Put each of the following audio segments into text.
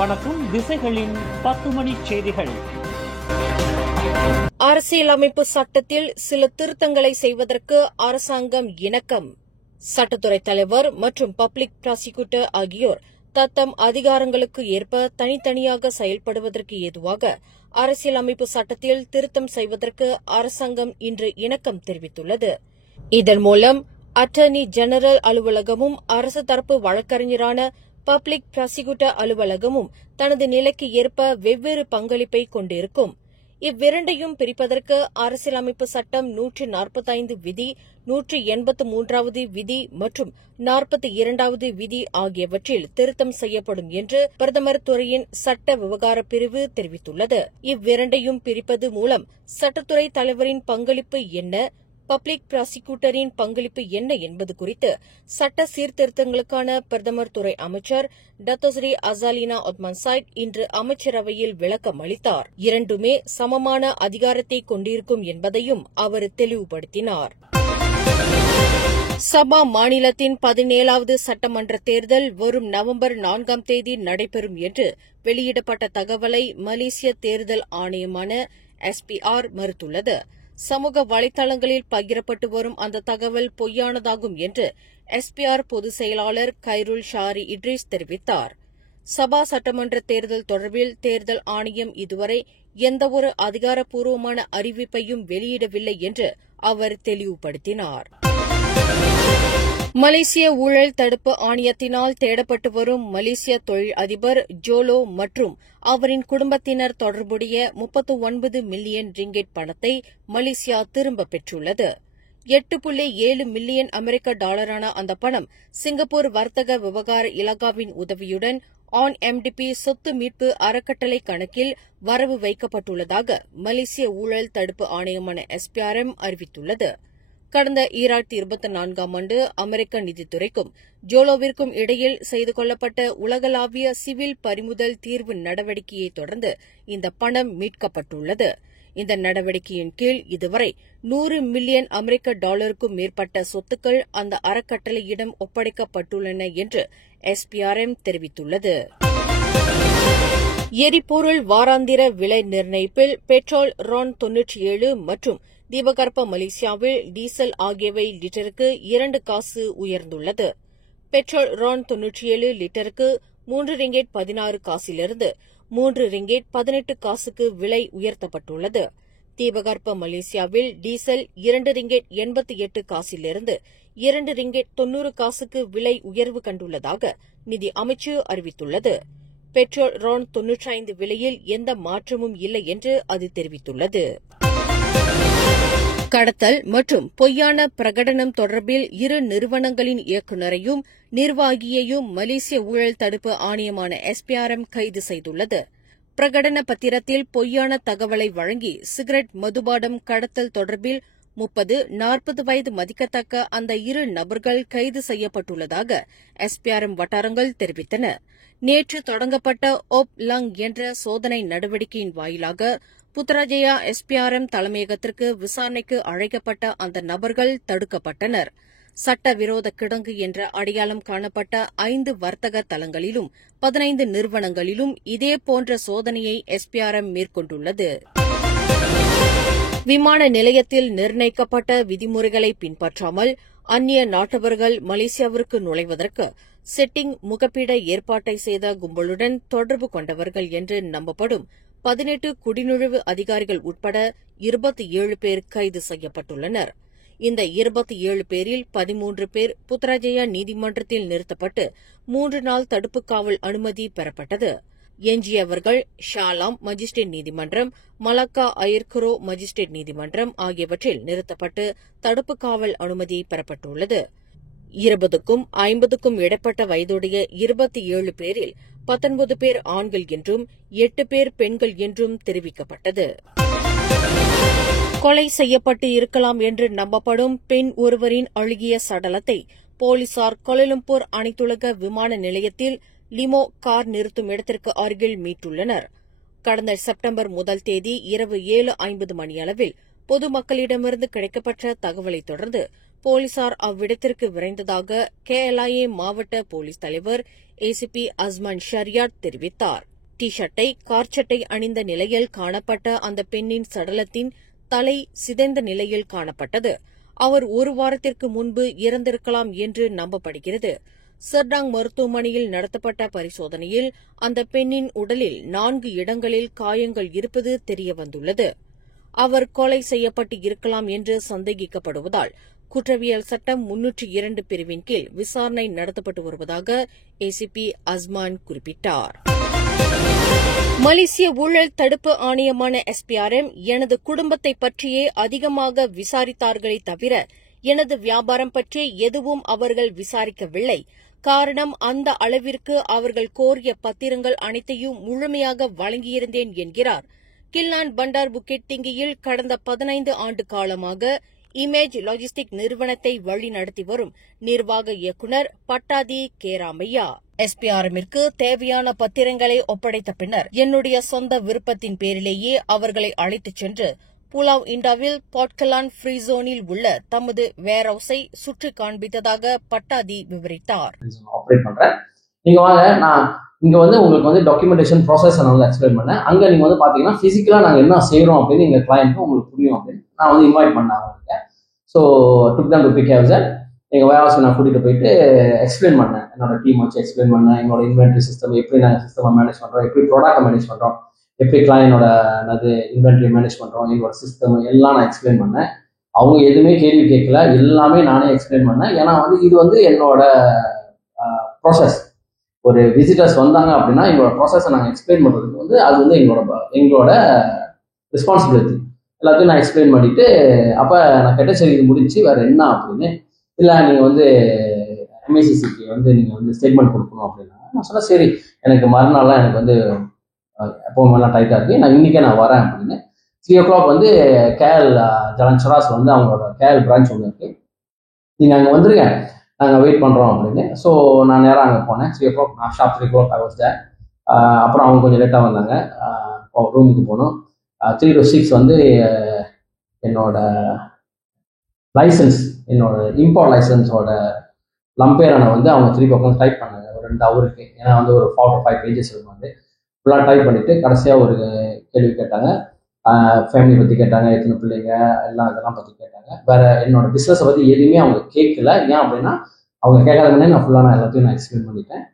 வணக்கம். திசைகளின் 10 மணி செய்திகள். அரசியலமைப்பு சட்டத்தில் சில திருத்தங்களை செய்வதற்கு அரசாங்கம் இணக்கம். சட்டத்துறை தலைவர் மற்றும் பப்ளிக் ப்ராசிக்யூட்டர் ஆகியோர் தத்தம் அதிகாரங்களுக்கு ஏற்ப தனித்தனியாக செயல்படுவதற்கு ஏதுவாக அரசியலமைப்பு சட்டத்தில் திருத்தம் செய்வதற்கு அரசாங்கம் இன்று இணக்கம் தெரிவித்துள்ளது. இதன் மூலம் அட்டர்னி ஜெனரல் அலுவலகமும் அரசு தரப்பு வழக்கறிஞரான பப்ளிக் ப்ராசிக்யூட்டர் அலுவலகமும் தனது நிலைக்கு ஏற்ப வெவ்வேறு பங்களிப்பை கொண்டிருக்கும். இவ்விரண்டையும் பிரிப்பதற்கு அரசியலமைப்பு சட்டம் 145 விதி, 183வது விதி மற்றும் 42வது விதி ஆகியவற்றில் திருத்தம் செய்யப்படும் என்று பிரதமர் துறையின் சட்ட விவகார பிரிவு தெரிவித்துள்ளது. இவ்விரண்டையும் பிரிப்பது மூலம் சட்டத்துறை தலைவரின் பங்களிப்பு என்ன, பப்ளிக் ப்ராசிக்யூட்டரின் பங்களிப்பு என்ன என்பது குறித்து சட்ட சீர்திருத்தங்களுக்கான பிரதமர் துறை அமைச்சர் டத்தோஸ்ரீ அசாலினா ஒத்மான் சைட் இன்று அமைச்சரவையில் விளக்கம் அளித்தார். இரண்டுமே சமமான அதிகாரத்தை கொண்டிருக்கும் என்பதையும் அவர் தெளிவுபடுத்தினார். சபா மாநிலத்தின் 17வது சட்டமன்ற தேர்தல் வரும் நவம்பர் 4ஆம் தேதி நடைபெறும் என்று வெளியிடப்பட்ட தகவலை மலேசிய தேர்தல் ஆணையமான SPR மறுத்துள்ளது. சமூக வலைதளங்களில் பகிரப்பட்டு வரும் அந்த தகவல் பொய்யானதாகும் என்று SPR பொதுச் செயலாளர் கைருல் ஷாரி இட்ரிஸ் தெரிவித்தார். சபா சட்டமன்ற தேர்தல் தொடர்பில் தேர்தல் ஆணையம் இதுவரை எந்தவொரு அதிகாரப்பூர்வமான அறிவிப்பையும் வெளியிடவில்லை என்று அவர் தெளிவுபடுத்தினார். மலேசிய ஊழல் தடுப்பு ஆணையத்தினால் தேடப்பட்டு வரும் மலேசிய தொழில் அதிபர் ஜோலோ மற்றும் அவரின் குடும்பத்தினர் தொடர்புடைய 39 மில்லியன் ரிங்கெட் பணத்தை மலேசியா திரும்பப் பெற்றுள்ளது. 8.7 மில்லியன் அமெரிக்க டாலரான அந்த பணம் சிங்கப்பூர் வர்த்தக விவகார இலாகாவின் உதவியுடன் ONMDP சொத்து மீட்பு அறக்கட்டளை கணக்கில் வரவு வைக்கப்பட்டுள்ளதாக மலேசிய ஊழல் தடுப்பு ஆணையமான SPRM அறிவித்துள்ளது. கடந்த 2024ஆம் ஆண்டு அமெரிக்க நிதித்துறைக்கும் ஜோலோவிற்கும் இடையில் செய்து கொள்ளப்பட்ட உலகளாவிய சிவில் பறிமுதல் தீர்வு நடவடிக்கையை தொடர்ந்து இந்த பணம் மீட்கப்பட்டுள்ளது. இந்த நடவடிக்கையின் கீழ் இதுவரை 100 மில்லியன் அமெரிக்க டாலருக்கும் மேற்பட்ட சொத்துக்கள் அந்த அறக்கட்டளையிடம் ஒப்படைக்கப்பட்டுள்ளன என்று SPRM தெரிவித்துள்ளது. எரிபொருள் வாராந்திர விலை நிர்ணயிப்பில் பெட்ரோல் RON 97 மற்றும் தீபகற்ப மலேசியாவில் டீசல் ஆகியவை லிட்டருக்கு 2 காசு உயர்ந்துள்ளது. பெட்ரோல் RON 97 லிட்டருக்கு 3 ரிங்கெட் 16 காசிலிருந்து 3 ரிங்கெட் 18 காசுக்கு விலை உயர்த்தப்பட்டுள்ளது. தீபகற்ப மலேசியாவில் டீசல் 2 ரிங்கெட் 88 காசிலிருந்து 2 ரிங்கெட் 90 காசுக்கு விலை உயர்வு கண்டுள்ளதாக நிதி அமைச்சு அறிவித்துள்ளது. பெட்ரோல் RON 95 விலையில் எந்த மாற்றமும் இல்லை என்று அது தெரிவித்துள்ளது. கடத்தல் மற்றும் பொய்யான பிரகடனம் தொடர்பில் இரு நிறுவனங்களின் இயக்குநரையும் நிர்வாகியையும் மலேசிய ஊழல் தடுப்பு ஆணையமான SPRM கைது செய்துள்ளது. பிரகடன பத்திரத்தில் பொய்யான தகவலை வழங்கி சிகரெட் மதுபானம் கடத்தல் தொடர்பில் 30-40 வயது மதிக்கத்தக்க அந்த இரு நபர்கள் கைது செய்யப்பட்டுள்ளதாக SPRM வட்டாரங்கள் தெரிவித்தன. நேற்று தொடங்கப்பட்ட ஓப் லங் என்ற சோதனை நடவடிக்கையின் வாயிலாக புத்ராஜயா SPRM தலைமையகத்திற்கு விசாரணைக்கு அழைக்கப்பட்ட அந்த நபர்கள் தடுக்கப்பட்டனர். சட்டவிரோத கிடங்கு என்ற அடையாளம் காணப்பட்ட 5 வர்த்தக தலங்களிலும் 15 நிறுவனங்களிலும் இதேபோன்ற சோதனையை SPRM மேற்கொண்டுள்ளது. விமான நிலையத்தில் நிர்ணயிக்கப்பட்ட விதிமுறைகளை பின்பற்றாமல் அந்நிய நாட்டவர்கள் மலேசியாவிற்கு நுழைவதற்கு செட்டிங் முகப்பிட ஏற்பாட்டை செய்த கும்பலுடன் தொடர்பு கொண்டவர்கள் என்று நம்பப்படும் 18 குடிநுழைவு அதிகாரிகள் உட்பட 27 பேர் கைது செய்யப்பட்டுள்ளனர். இந்த 27 பேரில் 13 பேர் புத்ராஜயா நீதிமன்றத்தில் நிறுத்தப்பட்டு 3 நாள் தடுப்பு காவல் அனுமதி பெறப்பட்டது. எஞ்சியவர்கள் ஷாலாம் மஜிஸ்ட்ரேட் நீதிமன்றம், மலாக்கா அயர்குரோ மஜிஸ்ட்ரேட் நீதிமன்றம் ஆகியவற்றில் நிறுத்தப்பட்டு தடுப்பு காவல் அனுமதி பெறப்பட்டுள்ளது. 20க்கும் 50க்கும் இடைப்பட்ட வயதுடைய 27 பேரில் 19 பேர் ஆண்கள் என்றும் 8 பேர் பெண்கள் என்றும் தெரிவிக்கப்பட்டது. கொலை செய்யப்பட்டு இருக்கலாம் என்று நம்பப்படும் பெண் ஒருவரின் அழுகிய சடலத்தை போலீசார் கோலாலம்பூர் அனைத்துலக விமான நிலையத்தில் லிமோ கார் நிறுத்தும் இடத்திற்கு அருகில் மீட்டுள்ளனர். கடந்த செப்டம்பர் 1 இரவு 7:50 மணியளவில் பொதுமக்களிடமிருந்து கிடைக்கப்பட்ட தகவலை தொடர்ந்து போலீசார் அவ்விடத்திற்கு விரைந்ததாக KLIA மாவட்ட போலீஸ் தலைவர் ACP அஸ்மான் ஷரியாட் தெரிவித்தார். டி ஷர்ட்டை கார்ச்சட்டை அணிந்த நிலையில் காணப்பட்ட அந்த பெண்ணின் சடலத்தின் தலை சிதைந்த நிலையில் காணப்பட்டது. அவர் ஒரு வாரத்திற்கு முன்பு இறந்திருக்கலாம் என்று நம்பப்படுகிறது. சர்டாங் மருத்துவமனையில் நடத்தப்பட்ட பரிசோதனையில் அந்த பெண்ணின் உடலில் 4 இடங்களில் காயங்கள் இருப்பது தெரியவந்துள்ளது. அவர் கொலை செய்யப்பட்டு இருக்கலாம் என்று சந்தேகிக்கப்படுவதால் குற்றவியல் சட்டம் 302 பிரிவின் கீழ் விசாரணை நடத்தப்பட்டு வருவதாக ACP அஸ்மான் குறிப்பிட்டார். மலேசிய ஊழல் தடுப்பு ஆணையமான SPRM எனது குடும்பத்தை பற்றியே அதிகமாக விசாரித்தார்களே தவிர எனது வியாபாரம் பற்றி எதுவும் அவர்கள் விசாரிக்கவில்லை. காரணம், அந்த அளவிற்கு அவர்கள் கோரிய பத்திரங்கள் அனைத்தையும் முழுமையாக வழங்கியிருந்தேன் என்கிறார். கில்லான் பண்டார் புக்கெட் திங்கியில் கடந்த 15 ஆண்டு காலமாக இமேஜ் லாஜிஸ்டிக் நிறுவனத்தை வழிநடத்தி வரும் நிர்வாக இயக்குநர் பட்டாதி கேராமையா. SPRMற்கு தேவையான பத்திரங்களை ஒப்படைத்த பின்னர் என்னுடைய சொந்த விருப்பத்தின் பேரிலேயே அவர்களை அழைத்துச் சென்று புலாவ் இண்டாவில் பாட்கலான் ஃப்ரீ ஜோனில் உள்ள தமது வேர்ஹவுஸை சுற்றி காண்பித்ததாக பட்டாதி விவரித்தார். நீங்க வாங்க, நான் இங்க உங்களுக்கு டாக்குமெண்டேஷன் ப்ராசஸ் நான் எக்ஸ்பிளைன் பண்ணேன். அங்க நீங்க பாத்தீங்கன்னா பிசிக்கலா நாங்க என்ன செய்யறோம் அப்படின்னு எங்க கிளையண்ட்டும் உங்களுக்கு புரியும் அப்படின்னு நான் இன்வைட் பண்ணேன் அவங்களுக்கு. So took them to big house. எங்க வேர்ஹவுஸ்க்கு நான் கூட்டிட்டு போயிட்டு எக்ஸ்பிளைன் பண்ணேன். என்னோட டீம் வச்சு எக்ஸ்பிளைன் பண்ணேன். எங்களோட இன்வென்ட்ரி சிஸ்டம் எப்படி நாங்கள் சிஸ்டம் மேனேஜ் பண்றோம், எப்படி ப்ராடக்ட் மேனேஜ் பண்றோம், எப்படி கிளையனோட இன்வென்ட்ரி மேனேஜ் பண்றோம், எங்களோட சிஸ்டம் எல்லாம் நான் எக்ஸ்பிளைன் பண்ணேன். அவங்க எதுவுமே கேள்வி கேட்கல, எல்லாமே நானே எக்ஸ்பிளைன் பண்ணேன். ஏன்னா இது என்னோட ப்ராசஸ். ஒரு விசிட்டர்ஸ் வந்தாங்க அப்படின்னா எங்களோட ப்ராசஸை நாங்கள் எக்ஸ்பிளைன் பண்ணுறதுக்கு அது எங்களோட ரெஸ்பான்சிபிலிட்டி. எல்லாத்தையும் நான் எக்ஸ்பிளைன் பண்ணிட்டு அப்போ நான் கேட்ட சரி இது முடிஞ்சு வேற என்ன அப்படின்னு. இல்லை நீங்கள் MICCக்கு நீங்கள் ஸ்டேட்மெண்ட் கொடுக்கணும் அப்படின்னா நான் சொன்னேன் சரி எனக்கு மறுநாள்லாம் எனக்கு எப்போவுமெல்லாம் டைட்டாக இருக்குது, நான் இன்றைக்கே நான் வரேன் அப்படின்னு. 3 o'clock KL ஜலன் சராஸ் அவங்களோட KL பிரான்ச் ஒன்று இருக்குது, நீங்கள் அங்கே வந்துருங்க, நாங்கள் வெயிட் பண்ணுறோம் அப்படின்னு. ஸோ நான் நேராக அங்கே போனேன். 3 o'clock நான் shop 3 o'clock I was there. அப்புறம் அவங்க கொஞ்சம் லேட்டாக வந்தாங்க. ரூமுக்கு போனோம். 3 to 6 என்னோட லைசன்ஸ், என்னோட இம்போர்ட் லைசன்ஸோட லம்பேரை அவங்க 3 o'clock டைப் பண்ணாங்க ஒரு 2 ஹவருக்கு. ஏன்னா ஒரு 4 to 5 பேஜஸ் இருக்கும். ஃபுல்லாக டைப் பண்ணிவிட்டு கடைசியாக ஒரு கேள்வி கேட்டாங்க. ஃபேமிலி பற்றி கேட்டாங்க, எத்தனை பிள்ளைங்க எல்லாம் இதெல்லாம் பற்றி கேட்டாங்க. வேறு என்னோட பிஸ்னஸை பற்றி எதுவுமே அவங்க கேட்கல. ஏன் அப்படின்னா அவங்க கேட்காத முன்னே நான் எல்லாத்தையும் எக்ஸ்பிளைன் பண்ணிட்டேன்.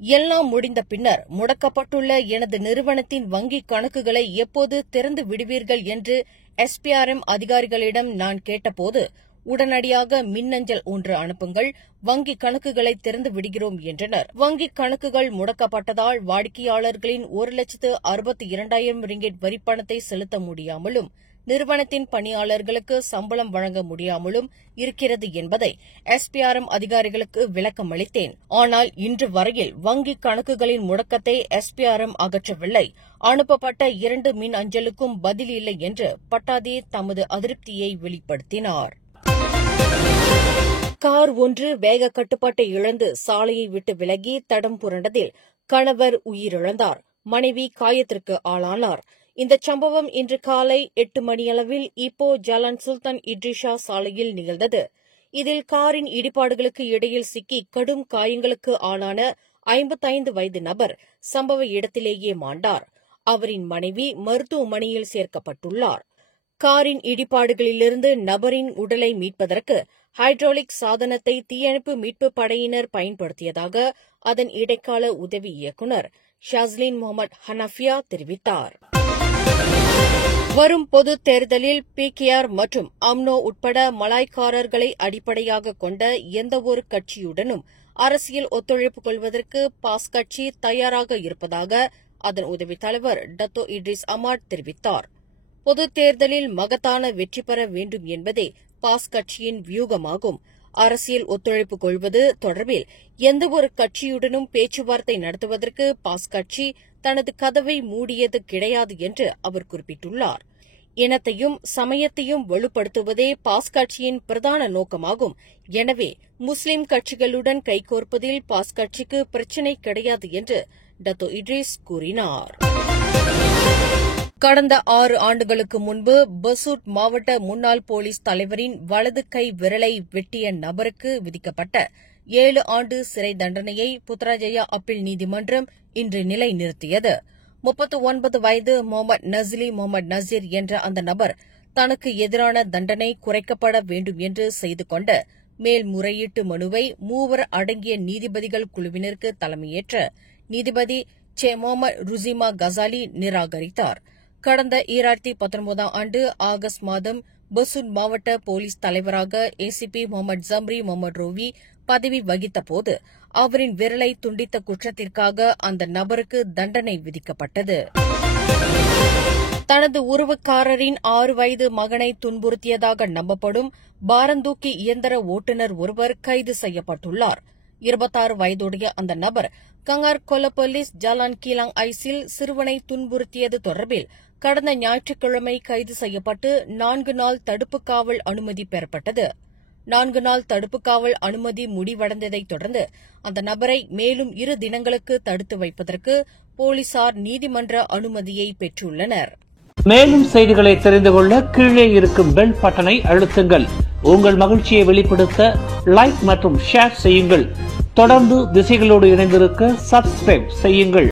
எல்லாம் முடிந்த பின்னர் முடக்கப்பட்டுள்ள எனது நிறுவனத்தின் வங்கி கணக்குகளை எப்போது திறந்து விடுவீர்கள் என்று SPRM அதிகாரிகளிடம் நான் கேட்டபோது உடனடியாக மின்னஞ்சல் ஒன்று அனுப்புங்கள், வங்கி கணக்குகளை திறந்து விடுகிறோம் என்றனர். வங்கி கணக்குகள் முடக்கப்பட்டதால் வாடிக்கையாளர்களின் 1,62,000 ரிங்கெட் வரிப்பணத்தை செலுத்த முடியாமலும் நிறுவனத்தின் பணியாளர்களுக்கு சம்பளம் வழங்க முடியாமலும் இருக்கிறது என்பதை SPRM அதிகாரிகளுக்கு விளக்கம் அளித்தேன். ஆனால் இன்று வரையில் வங்கி கணக்குகளின் முடக்கத்தை SPRM அகற்றவில்லை. அனுப்பப்பட்ட 2 மின் அஞ்சலுக்கும் பதில் இல்லை என்று பட்டாதி தமது அதிருப்தியை வெளிப்படுத்தினார். கார் ஒன்று வேக கட்டுப்பாட்டை இழந்து சாலையை விட்டு விலகி தடம் புரண்டதில் கணவர் உயிரிழந்தார், மனைவி காயத்திற்கு ஆளானார். இந்த சம்பவம் இன்று காலை 8 மணியளவில் இப்போ ஜலான் சுல்தான் இட்ரிஷா சாலையில் நிகழ்ந்தது. இதில் காரின் இடிபாடுகளுக்கு இடையில் சிக்கி கடும் காயங்களுக்கு ஆளான 55 வயது நபர் சம்பவ இடத்திலேயே மாண்டார். அவரின் மனைவி மருத்துவமனையில் சேர்க்கப்பட்டுள்ளார். காரின் இடிபாடுகளிலிருந்து நபரின் உடலை மீட்பதற்கு ஹைட்ராலிக் சாதனத்தை தீயணைப்பு மீட்பு படையினர் பயன்படுத்தியதாக அதன் இடைக்கால உதவி இயக்குநர் ஷாஸ்லின் முகமது ஹனஃபியா தெரிவித்தார். வரும் பொது தேர்தலில் PKR மற்றும் அம்னோ உட்பட மலாய்க்காரர்களை அடிப்படையாக கொண்ட எந்தவொரு கட்சியுடனும் அரசியல் ஒத்துழைப்பு கொள்வதற்கு பாஸ் கட்சி தயாராக இருப்பதாக அதன் உதவித் தலைவர் டத்தோ இட்ரிஸ் அமாட் தெரிவித்தார். பொதுத் தேர்தலில் மகத்தான வெற்றி பெற வேண்டும் என்பதே பாஸ் கட்சியின் வியூகமாகும். அரசியல் ஒத்துழைப்பு கொள்வது தொடர்பில் எந்தவொரு கட்சியுடனும் பேச்சுவார்த்தை நடத்துவதற்கு பாஸ் கட்சி தனது கதவை மூடியது கிடையாது என்று அவர் குறிப்பிட்டுள்ளார். இனத்தையும் சமயத்தையும் வலுப்படுத்துவதே பாஸ் கட்சியின் பிரதான நோக்கமாகும். எனவே முஸ்லிம் கட்சிகளுடன் கைகோர்ப்பதில் பாஸ் கட்சிக்கு பிரச்சினை கிடையாது என்று டத்தோ இட்ரிஸ் கூறினார். கடந்த 6 ஆண்டுகளுக்கு முன்பு பசூட் மாவட்ட முன்னாள் போலீஸ் தலைவரின் வலது கை விரலை வெட்டிய நபருக்கு விதிக்கப்பட்ட 7 ஆண்டு சிறை தண்டனையை புத்ராஜயா அப்பீல் நீதிமன்றம் இன்று நிலைநிறுத்தியது. 39 வயது முகமது நசீர் என்ற அந்த நபர் தனக்கு எதிரான தண்டனை குறைக்கப்பட வேண்டும் என்று செய்து கொண்ட மேல்முறையீட்டு மனுவை 3 அடங்கிய நீதிபதிகள் குழுவினருக்கு தலைமையேற்ற நீதிபதி சே முகமது ருசிமா கசாலி நிராகரித்தார். கடந்த 2019 ஆண்டு ஆகஸ்ட் மாதம் பசூட் மாவட்ட போலீஸ் தலைவராக ஏசிபி முகமது ஜம்ரி முகமது ரோவி பதவி வகித்தபோது அவரின் விரலை துண்டித்த குற்றத்திற்காக அந்த நபருக்கு தண்டனை விதிக்கப்பட்டது. தனது உறவுக்காரரின் 6 வயது மகனை துன்புறுத்தியதாக நம்பப்படும் பாரந்தூக்கி இயந்திர ஓட்டுநர் ஒருவர் கைது செய்யப்பட்டுள்ளார். 26 வயதுடைய அந்த நபர் கங்கார் கொலபொலிஸ் ஜலான் கீலாங் ஐசில் சிறுவனை துன்புறுத்தியது தொடர்பில் கடந்த ஞாயிற்றுக்கிழமை கைது செய்யப்பட்டு 4 நாள் தடுப்பு காவல் அனுமதி பெறப்பட்டது. 4 நாள் தடுப்பு காவல் அனுமதி முடிவடைந்ததைத் தொடர்ந்து அந்த நபரை மேலும் 2 தினங்களுக்கு தடுத்து வைப்பதற்கு போலீசார் நீதிமன்ற அனுமதியை பெற்றுள்ளனர். மேலும் செய்திகளை தெரிந்து கொள்ள கீழே இருக்கும் பெல் பட்டனை அழுத்துங்கள். உங்கள் மகிழ்ச்சியை வெளிப்படுத்த லைக் மற்றும் ஷேர் செய்யுங்கள். தொடர்ந்து திசைகளோடு இணைந்திருக்க சப்ஸ்கிரைப் செய்யுங்கள்.